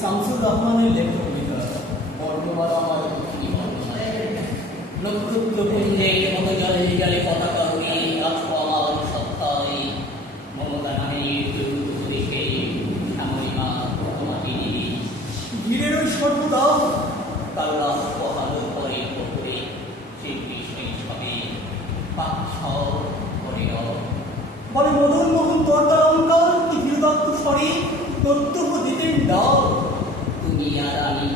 শামসুর রহমানের লেখা কবিতা বর্ণমালা আমার দুঃখী বর্ণমালা। নক্ষত্রপুঞ্জের মতো জলে জলে পতাকা উড়িয়ে আছো আমার সত্তায় মমতা নামের দেখে শ্যামলিমা তোমাকে ভিড়ের ওই সর্বদা কাল্লা পহালো পরে পুকুরে শিল্পী শৈশবে পাচ্ছর করে বলে মদন মোহন তর্কালঙ্কার কি বিরুদাত্ত স্বরে প্রত্যহ দিতেন ডাক। তুমি আর আমি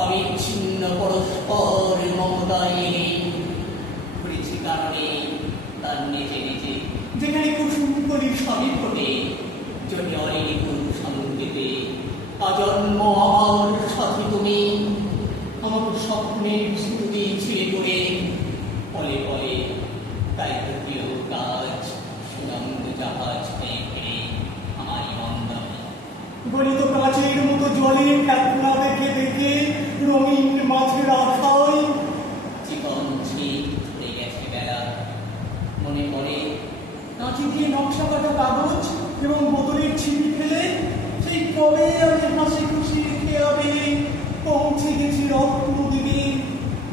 অবিচ্ছিন্ন পরস্পর মমতায় ঘুরেছি কারণে তার নেচে নেচে যেখানে কুসুম কলি স্বামী ফোটে যদি অনেক সমুদ্রেতে আজন্ম আমার সাথে তুমি আমাকে স্বপ্নের স্মৃতি ছিঁড়ে করে পলে পলে তাই তৃতীয় কাজ সুনন্দ জাহাজ পেয়ে আমারই বন্ধনে গলিত কাচের মতো জলে ফেতনা দেখে দেখে রঙিন মাছের আশায় জীবন ঝিল ধরে গেছে বেলা মনে পড়ে কাঁচি দিয়ে নকশা কাটা কাগজ এবং বোতলের ছিপি ফেলে সেই কবে আমি হাসি খুশি রেখে আমি পৌঁছে গেছি রক্ত দিদি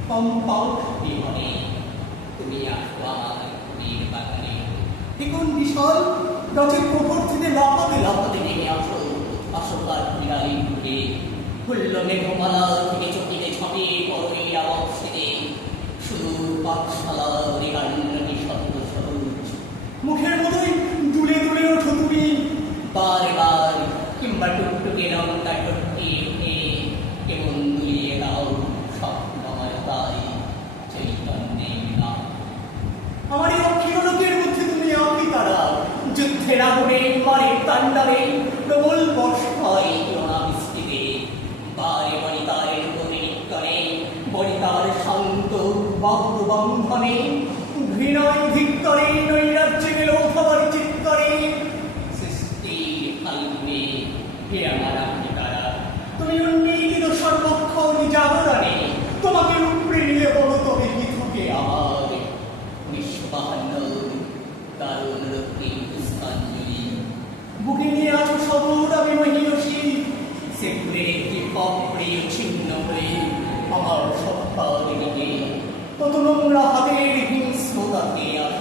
কম্পাউন্ড বিমনে তুমি আসো আমার ফুলের বাগানে দেখুন বিশাল গাছের কোপর থেকে লাফাতে লাফাতে নেমে আসো আসকার বিড়ালি ঘুরে ফুল্ল মেঘমালা থেকে চকিতে ছাপিয়ে পরই আওয়াজ সেরে শুধু পাঠশালা রেগান্নটি শব্দ সবুজ মুখের মতোই দুলে দুলে ওঠো তুমি বারবার কিংবা টুকটুকে রঙটা টুটকে উঠে কেমন দুলিয়ে দাও স্বপ্নময় তাই চৈতন্যে না আমার এই অক্ষীর লোকের মধ্যে তুমি আমি তারা যুদ্ধের আগুনে মারের তাণ্ডবে প্রবল বর্ষায় বর্ষায় বারে বনিতারের প্রতিনিক্ষণে বনিতার শান্ত বাহু বন্ধনে ঘৃণায় ধিক্কারে নৈরাজ্যে গেল খাবার চিৎকারে সৃষ্টির ফাল্গুনে হিরামারা তারা তুমি উন্নীত সর্বক্ষণ জাগরণে তোমাকে উপরে নিয়ে বলো তবে কি থাকে আমার 1952 দারুণ রক্তিম পুষ্পাঞ্জলি বুকে নিয়ে আছো সবর আমি মহিষী সেগুলোর একটি পপড়ে ছিন্ন হয়ে আমার সত্তা দিকে কত নোংরা হাতের হিংস্রতাকে আর